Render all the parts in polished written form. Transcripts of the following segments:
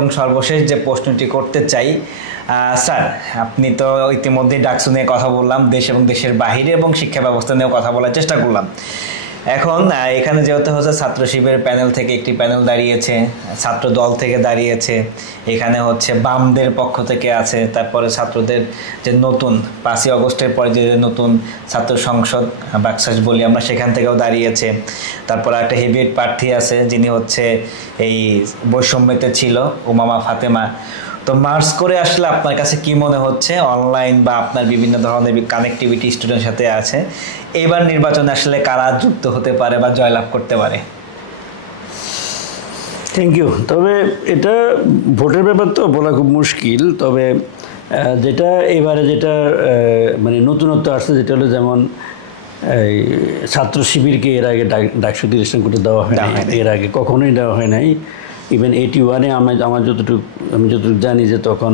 এবং সর্বশেষ যে প্রশ্নটি করতে চাই, স্যার আপনি তো ইতিমধ্যেই ডাকসু নিয়ে কথা বললাম, দেশ এবং দেশের বাহিরে এবং শিক্ষা ব্যবস্থা নিয়েও কথা বলার চেষ্টা করলাম। এখন এখানে যেহেতু হচ্ছে ছাত্র শিবিরের প্যানেল থেকে একটি প্যানেল দাঁড়িয়েছে, ছাত্র দল থেকে দাঁড়িয়েছে, এখানে হচ্ছে বামদের পক্ষ থেকে আছে, তারপরে ছাত্রদের যে নতুন 5ই আগস্টের পরে যে নতুন ছাত্র সংসদ বাকশাস বলি আমরা, সেখান থেকেও দাঁড়িয়েছে। তারপর একটা হেভিয়েট প্রার্থী আছে যিনি হচ্ছে এই বৈষম্যতে ছিল, উমামা ফাতেমা। তো মার্চ করে আসলে আপনার কাছে কি মনে হচ্ছে, অনলাইন বা আপনার বিভিন্ন ধরনের কানেক্টিভিটি স্টুডেন্টের সাথে আছে, এবার নির্বাচনে আসলে কারা যুক্ত হতে পারে বা জয়লাভ করতে পারে? Thank you. তবে এটা ভোটের ব্যাপার তো বলা খুব মুশকিল। তবে যেটা এবারে যেটা মানে নতুনত্ব আসছে, যেটা হলো যেমন এই ছাত্র শিবিরকে এর আগে ডাকসু ইলেকশন করতে দেওয়া হয় না, এর আগে কখনোই দেওয়া হয় নাই। ইভেন 81-এ আমি যতটুকু জানি যে তখন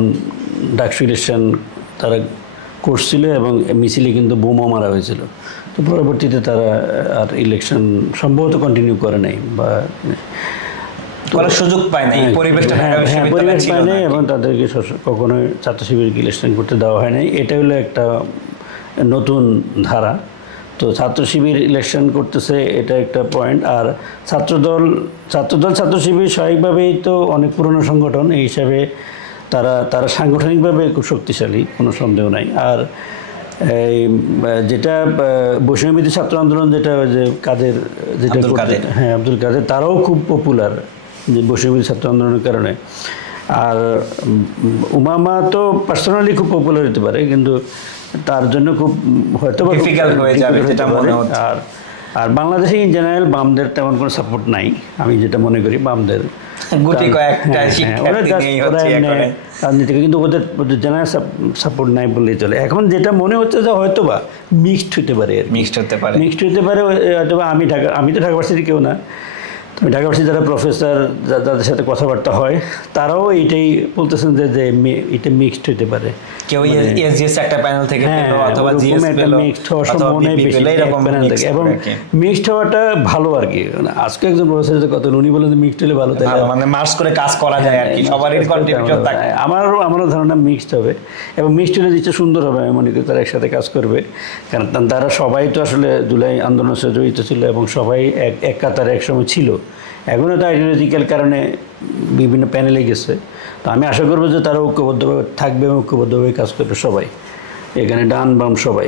ডাকসু ইলেকশন তারা করছিল এবং মিছিলে কিন্তু বোমা মারা হয়েছিল। তো পরবর্তীতে তারা আর ইলেকশন সম্ভবত কন্টিনিউ করে নাই বা সুযোগ পায় নাই, পরিবেশ পায় নাই এবং তাদেরকে কখনোই ছাত্র শিবিরকে ইলেকশন করতে দেওয়া হয় নাই। এটা হলো একটা নতুন ধারা। তো ছাত্র শিবির ইলেকশন করতেছে, এটা একটা পয়েন্ট। আর ছাত্রদল ছাত্র শিবির স্বাভাবিকভাবেই তো অনেক পুরনো সংগঠন, এই হিসাবে তারা সাংগঠনিকভাবে খুব শক্তিশালী, কোনো সন্দেহ নাই। আর এই যেটা বৈষম্যবিরোধী ছাত্র আন্দোলন, যেটা যে কাদের, যেটা হ্যাঁ আব্দুল কাদের, তারাও খুব পপুলার যে বৈষম্যবিরোধী ছাত্র আন্দোলনের কারণে। আর উমামা তো পার্সোনালি খুব পপুলার হতে পারে, কিন্তু তার জন্য খুব হয়তো ডিফিকাল্ট হয়ে যাবে যেটা মনে হচ্ছে। আর বাংলাদেশে ইন জেনারেল বামদের তেমন কোনো সাপোর্ট নাই, আমি যেটা মনে করি। বামদের রাজনীতিকে কিন্তু ওদের জেনারেল সাপোর্ট নাই বললেই চলে। এখন যেটা মনে হচ্ছে যে হয়তো বা মিক্সড হতে পারে, মিক্সড হতে পারে হয়তো বা। আমি তো ঢাকা ভার্সিটির কেউ না, তবে ঢাকা ভার্সিটির যারা প্রফেসর, যাদের সাথে কথাবার্তা হয়, তারাও এইটাই বলতেছেন যে এটা মিক্সড হতে পারে। কেউ এসজিএস একটা প্যানেল থেকে পেল অথবা জিএস পেল অথবা বিপি পেল, এরকম প্যানেল থেকে। এবং মিক্সড হওয়াটা ভালো আর কি। আজকে একজন প্রফেসরের কথা উনি বলেন যে মিক্সড হলে ভালো, তাই মানে মার্চ করে কাজ করা যায় আর কি, সবারই কন্ট্রিবিউশন থাকে। আমারও ধারণা মিক্সড হবে, এবং মিক্সড হলে জিনিসটা সুন্দর হবে। আমি মনে করি তারা একসাথে কাজ করবে, কারণ তারা সবাই তো আসলে জুলাই আন্দোলনের সাথে জড়িত ছিল এবং সবাই এক কাতারে একসময় ছিল। এখনও তো আইডিওলজিক্যাল কারণে বিভিন্ন প্যানেলে গেছে। তো আমি আশা করবো যে তারা ঐক্যবদ্ধভাবে থাকবে এবং ঐক্যবদ্ধভাবে কাজ করবে সবাই, এখানে ডান বাম সবাই।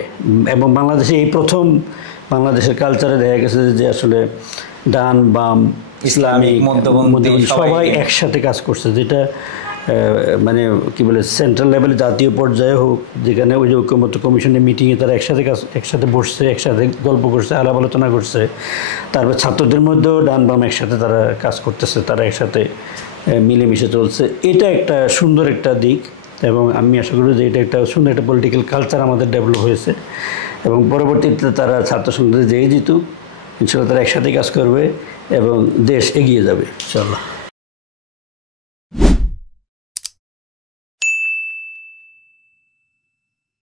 এবং বাংলাদেশে এই প্রথম বাংলাদেশের কালচারে দেখা গেছে যে আসলে ডান বাম ইসলামিক মধ্যপন্থী সবাই একসাথে কাজ করছে, যেটা মানে কি বলে সেন্ট্রাল লেভেলে জাতীয় পর্যায়ে হোক, যেখানে ওই যে ঐক্যমত্য কমিশনের মিটিংয়ে তারা একসাথে বসছে, একসাথে গল্প করছে, আলাপ আলোচনা করছে। তারপর ছাত্রদের মধ্যেও ডান বাম একসাথে তারা কাজ করতেছে, তারা একসাথে মিলেমিশে চলছে। এটা একটা সুন্দর একটা দিক, এবং আমি আশা করি যে এটা একটা সুন্দর একটা পলিটিক্যাল কালচার আমাদের ডেভেলপ হয়েছে। এবং পরবর্তীতে তারা ছাত্র সংসদে যেই জিতুক, ইনশাআল্লাহ তারা একসাথে কাজ করবে এবং দেশ এগিয়ে যাবে ইনশাআল্লাহ।